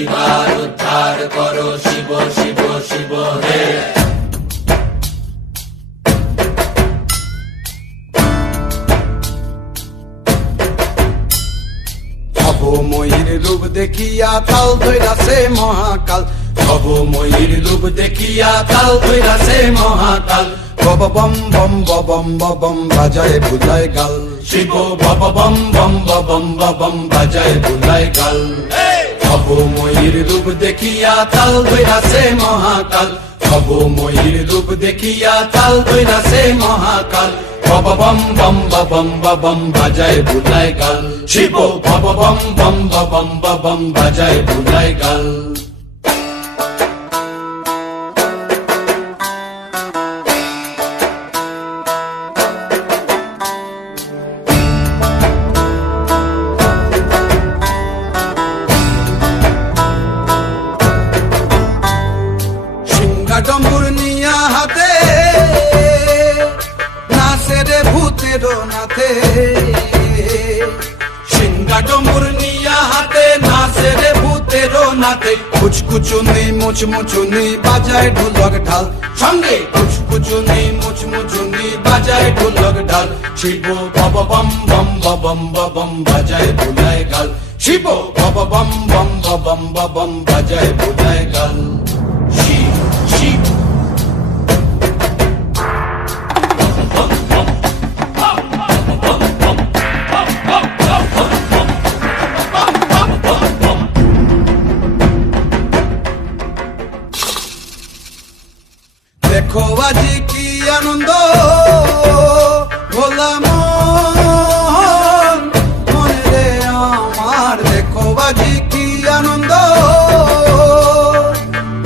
এবার উদ্ধার করো শিব শিব শিব হে। ভবময়ীর রূপ দেখিয়া তাল ধৈরাছে মহাকাল, ভবময়ীর রূপ দেখিয়া তাল ধইরাছে মহাকাল। বব বম বম বম বম বাজায় বুলায় গাল, শিব বব বম বম বম বম বাজায় বুলায় গাল। ভবময়ীর রূপ দেখিয়া তাল ধইরাছে মহাকাল, ভবময়ীর রূপ দেখিয়া তাল ধইরাছে মহাকাল। বব বম বম বম বাজায় বুলায় গাল, শিব বব বম বম বম বাজায় বুলায় গাল। ডম্বুর নিয়া হাতে নাচে রে ভূতের নাথে, সিংহা ডম্বুর নিয়া হাতে নাচে রে ভূতের নাথে। কুচকুচুনি মুচমুচুনি বাজায় ঢোলক ঢাল, সঙ্গে কুচকুচুনি মুচমুচুনি বাজায় ঢোলক ঢাল। শিব বব বম বম বাজায় বুলায় গাল, শিব বব বম বম বাজায় বুলায় গাল। শিব শিব দেখো আজি কি আনন্দ ভোলা মনে রে আমার, দেখো আজি কি আনন্দ,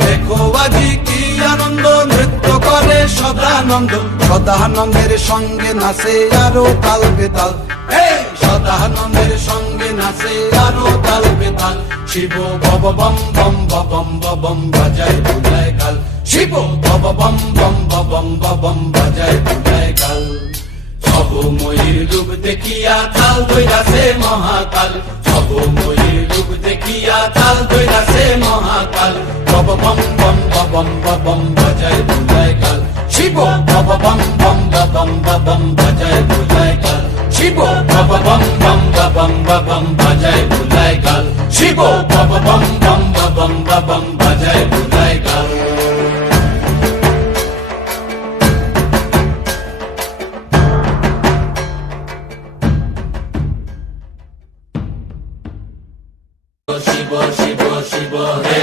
দেখো আজি কি আনন্দ, নৃত্য করে সদানন্দ। সদানন্দের সঙ্গে নাচে আরো তাল বেতাল, সদানন্দের সঙ্গে নাচে আরো তাল বেতাল। শিব বব বম বম বাজায় বুলায় গাল, শিব বব বম বম বাজায় বুলায় গাল। ভবময়ীর রূপ দেখিয়া তাল ধইরাছে মহাকাল, ভবময়ীর রূপ দেখিয়া তাল ধইরাছে মহাকাল। বব বম বম বাজায় বুলায় গাল, শিব বব বম বম বাজায় বুলায় গাল, শিব বব বম বম বাজায় বুলায় গাল, শিব বব বম বম বাজায় বুলায় গাল। শিব শিব শিব হে।